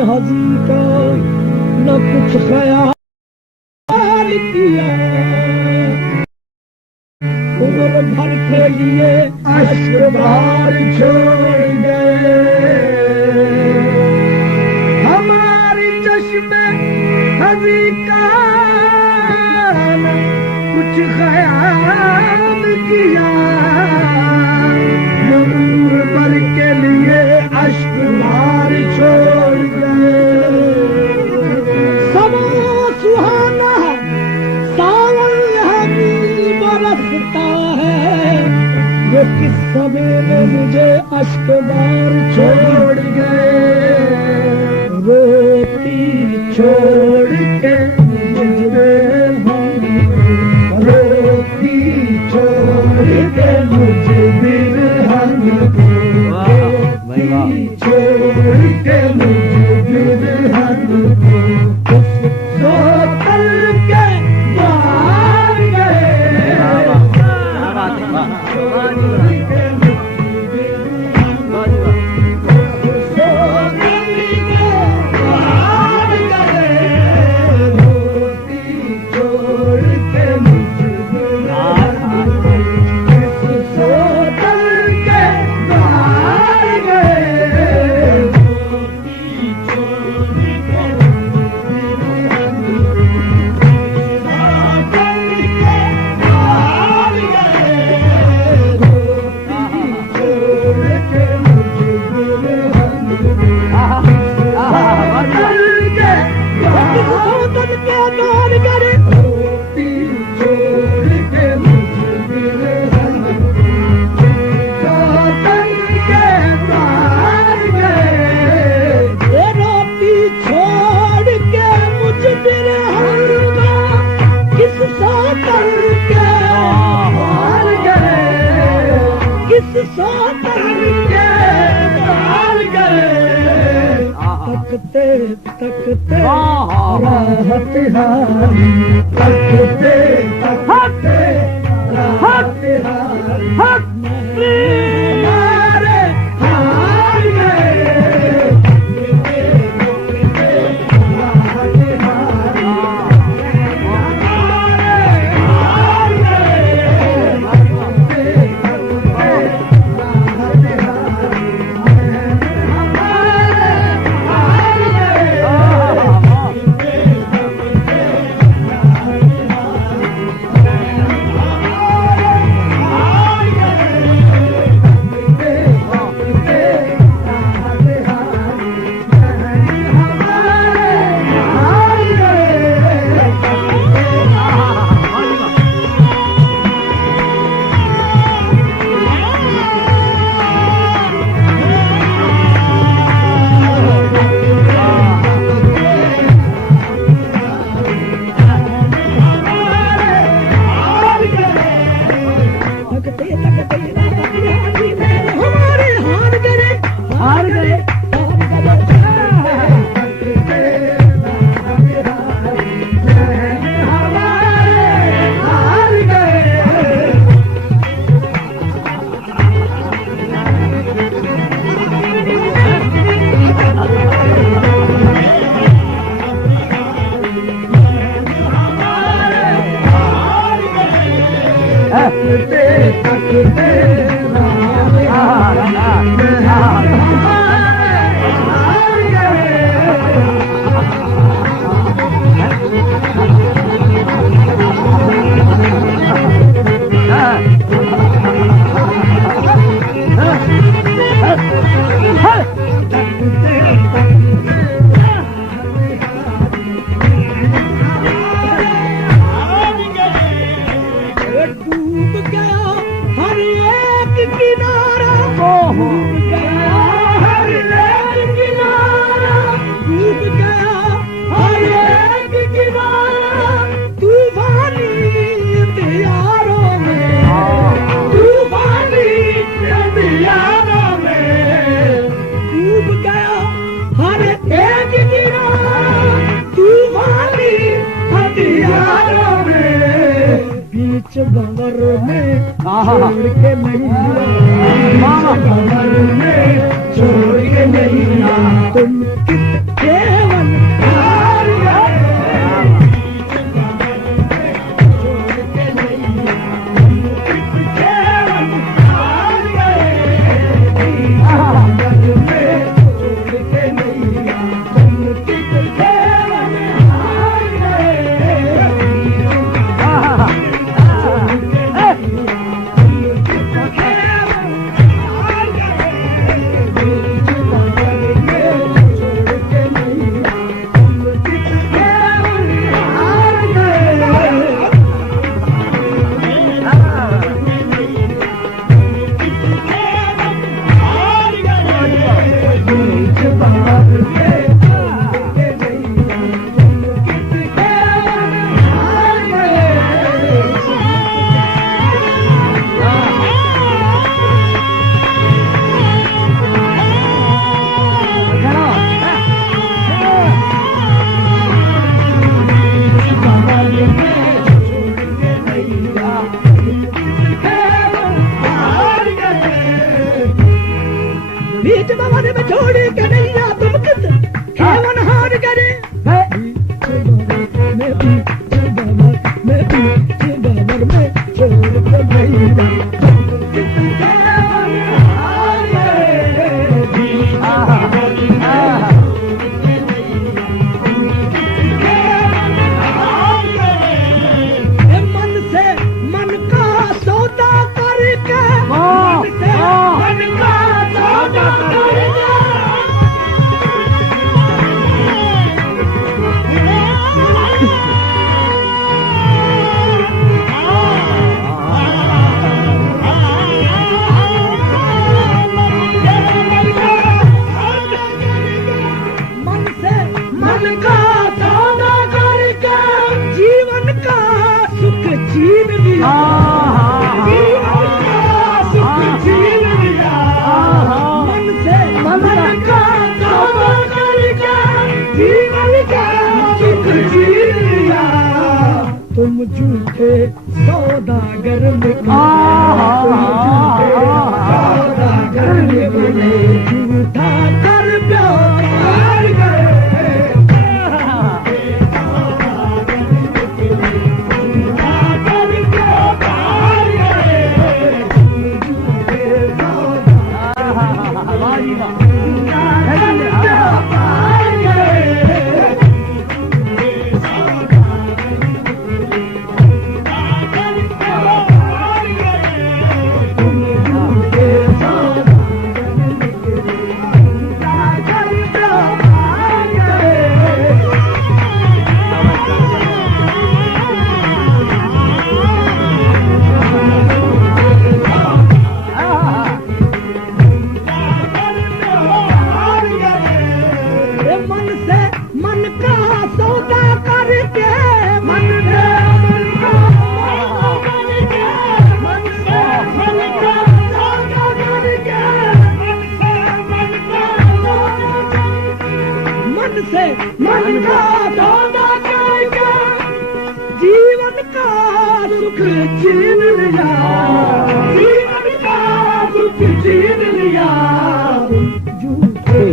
हजी का न कुछ ख्याल किया, उम्र भर के लिए अश्क बार छोड़ गए। हमारी चश्मे हजी का न कुछ ख्याल किया, उम्र भर के लिए अश्क बार छोड़ गए। सबा सुहाना सावन हमी बरसता है, वो किस समय में मुझे अश्क बार छोड़ गए। रोती छोड़ के मुझे रोती छोड़ के मुझे बिरहन छोड़ के मुझे बिरहन सोतल के बाहर गए। तकते तकते राहत हारी, तकते तकते राहत हारी, हमारे हार गए। राहत हारी, हमारे हार गए। भंवर में छोड़ के नहीं, भंवर में छोड़ के नहीं, तुम किसके बीच बाबा में छोड़ के नैया तुम किस खेवन हार करे मैं पीछे बाबा में छोड़ के नैया तुम झूठे सौदागर में सौदागर में बने झूठा कर प्यार गए मन का सौदा करके जीवन का सुख छीन लिया जीवन का सुख छीन लिया झूठे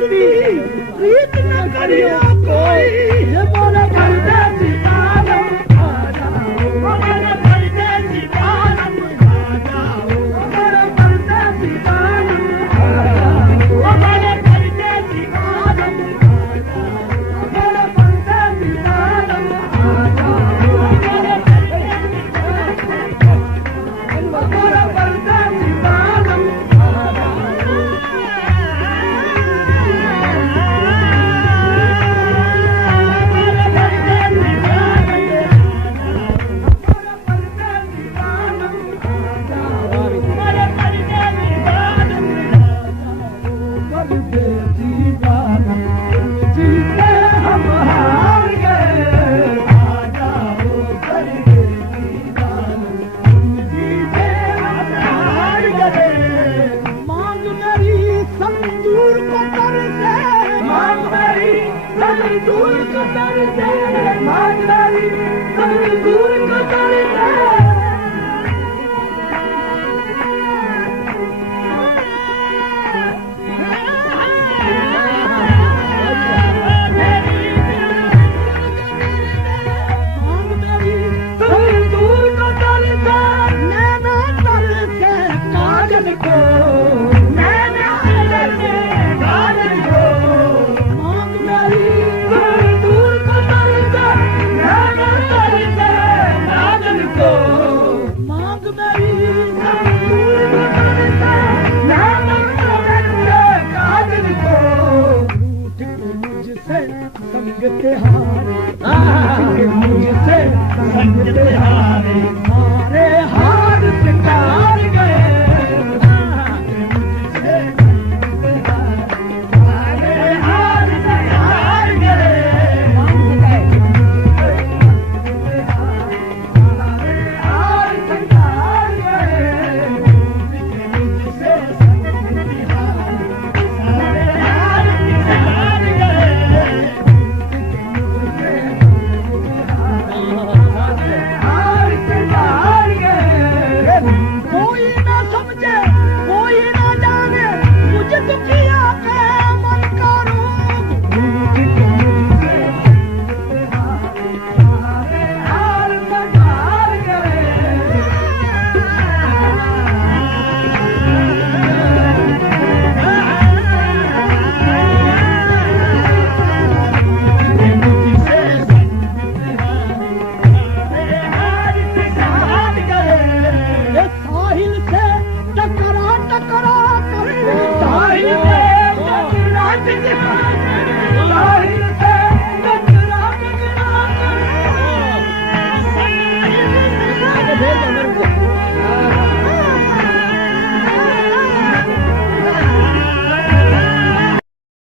प्रीत न करियो कोई हे मोरे परदेसी बालम आ जाओ मोरे परदेसी बालम आ जाओ मोरे परदेसी बालम आ जाओ मोरे परदेसी बालम आ जाओ मोरे परदेसी बालम आ जाओ मोरे परदेसी बालम दूर को कर दे,